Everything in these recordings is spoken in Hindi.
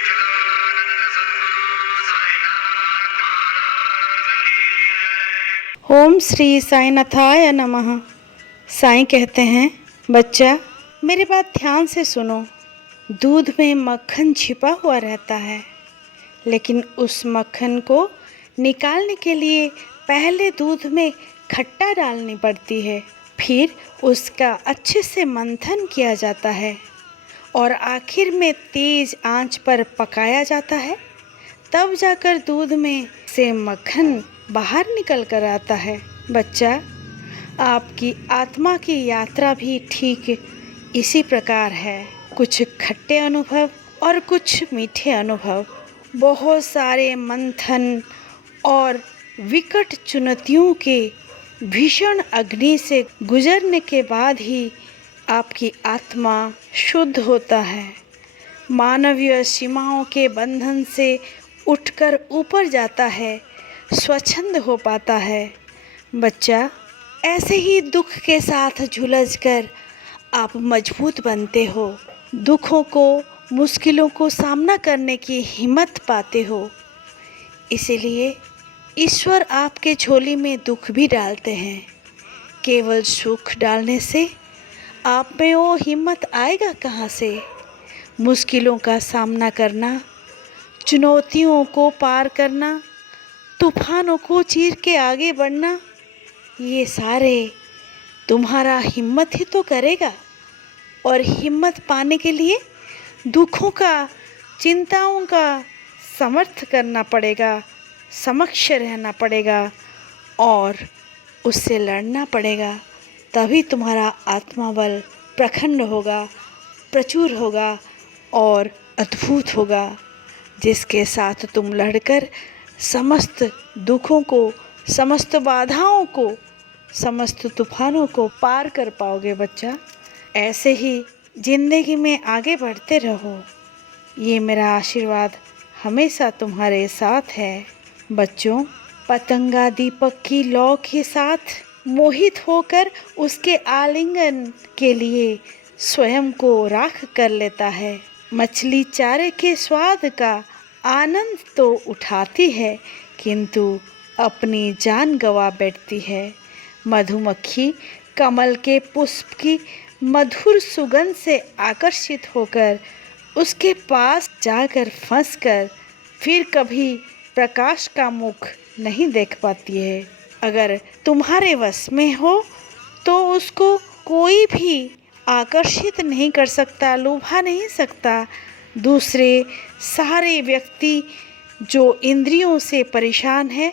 सच्चिदानंद सद्गुरु साईनाथ महाराज की जय। ओम श्री साईनाथाय नमः। साईं कहते हैं, बच्चा मेरी बात ध्यान से सुनो। दूध में मक्खन छिपा हुआ रहता है, लेकिन उस मक्खन को निकालने के लिए पहले दूध में खट्टा डालनी पड़ती है, फिर उसका अच्छे से मंथन किया जाता है और आखिर में तेज आंच पर पकाया जाता है। तब जाकर दूध में से मक्खन बाहर निकल कर आता है। बच्चा, आपकी आत्मा की यात्रा भी ठीक इसी प्रकार है। कुछ खट्टे अनुभव और कुछ मीठे अनुभव, बहुत सारे मंथन और विकट चुनौतियों के भीषण अग्नि से गुजरने के बाद ही आपकी आत्मा शुद्ध होता है, मानवीय सीमाओं के बंधन से उठकर ऊपर जाता है, स्वच्छंद हो पाता है। बच्चा, ऐसे ही दुख के साथ झुलझकर आप मजबूत बनते हो, दुखों को, मुश्किलों को सामना करने की हिम्मत पाते हो। इसीलिए ईश्वर आपके झोली में दुख भी डालते हैं। केवल सुख डालने से आप में वो हिम्मत आएगा कहाँ से? मुश्किलों का सामना करना, चुनौतियों को पार करना, तूफानों को चीर के आगे बढ़ना, ये सारे तुम्हारा हिम्मत ही तो करेगा। और हिम्मत पाने के लिए दुखों का, चिंताओं का समर्थ करना पड़ेगा, समक्ष रहना पड़ेगा और उससे लड़ना पड़ेगा। तभी तुम्हारा आत्माबल प्रखंड होगा, प्रचुर होगा और अद्भुत होगा, जिसके साथ तुम लड़कर समस्त दुखों को, समस्त बाधाओं को, समस्त तूफानों को पार कर पाओगे। बच्चा, ऐसे ही जिंदगी में आगे बढ़ते रहो। ये मेरा आशीर्वाद हमेशा तुम्हारे साथ है। बच्चों, पतंगा दीपक की लौ के साथ मोहित होकर उसके आलिंगन के लिए स्वयं को राख कर लेता है। मछली चारे के स्वाद का आनंद तो उठाती है, किंतु अपनी जान गंवा बैठती है। मधुमक्खी कमल के पुष्प की मधुर सुगंध से आकर्षित होकर उसके पास जाकर फंसकर फिर कभी प्रकाश का मुख नहीं देख पाती है। अगर तुम्हारे वश में हो तो उसको कोई भी आकर्षित नहीं कर सकता, लुभा नहीं सकता। दूसरे सारे व्यक्ति जो इंद्रियों से परेशान है,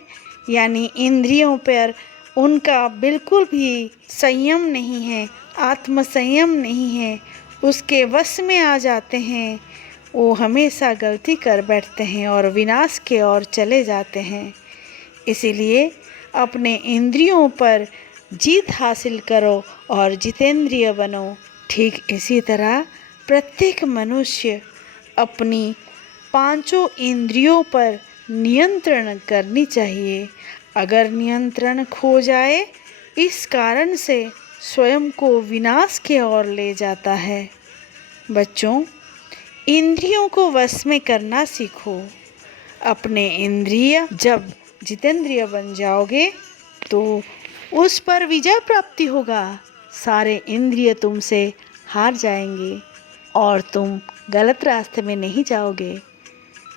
यानी इंद्रियों पर उनका बिल्कुल भी संयम नहीं है, आत्म संयम नहीं है, उसके वश में आ जाते हैं, वो हमेशा गलती कर बैठते हैं और विनाश की ओर चले जाते हैं। इसीलिए अपने इंद्रियों पर जीत हासिल करो और जितेंद्रिय बनो। ठीक इसी तरह प्रत्येक मनुष्य अपनी पांचों इंद्रियों पर नियंत्रण करनी चाहिए। अगर नियंत्रण खो जाए, इस कारण से स्वयं को विनाश की ओर ले जाता है। बच्चों, इंद्रियों को वश में करना सीखो। अपने इंद्रिय जब जितेंद्रिय बन जाओगे तो उस पर विजय प्राप्ति होगा। सारे इंद्रिय तुमसे हार जाएंगे और तुम गलत रास्ते में नहीं जाओगे।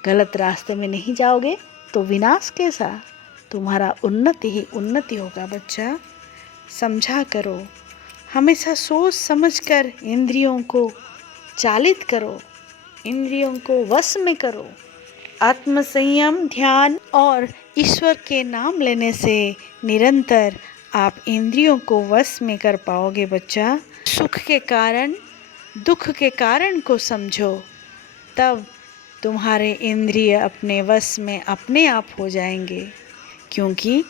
गलत रास्ते में नहीं जाओगे तो विनाश कैसा, तुम्हारा उन्नति ही उन्नति होगा। बच्चा, समझा करो, हमेशा सोच समझकर इंद्रियों को चालित करो, इंद्रियों को वश में करो। आत्मसंयम, ध्यान और ईश्वर के नाम लेने से निरंतर आप इंद्रियों को वश में कर पाओगे। बच्चा, सुख के कारण, दुख के कारण को समझो, तब तुम्हारे इंद्रिय अपने वश में अपने आप हो जाएंगे, क्योंकि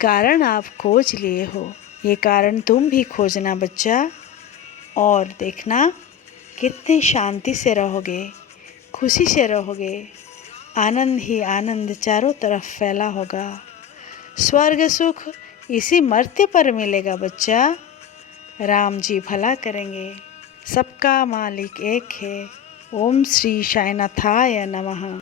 कारण आप खोज लिए हो। ये कारण तुम भी खोजना बच्चा, और देखना कितनी शांति से रहोगे, खुशी से रहोगे। आनंद ही आनंद चारों तरफ फैला होगा। स्वर्ग सुख इसी मर्त्य पर मिलेगा बच्चा। राम जी भला करेंगे, सबका मालिक एक है, ओम श्री साईनाथाय नमः।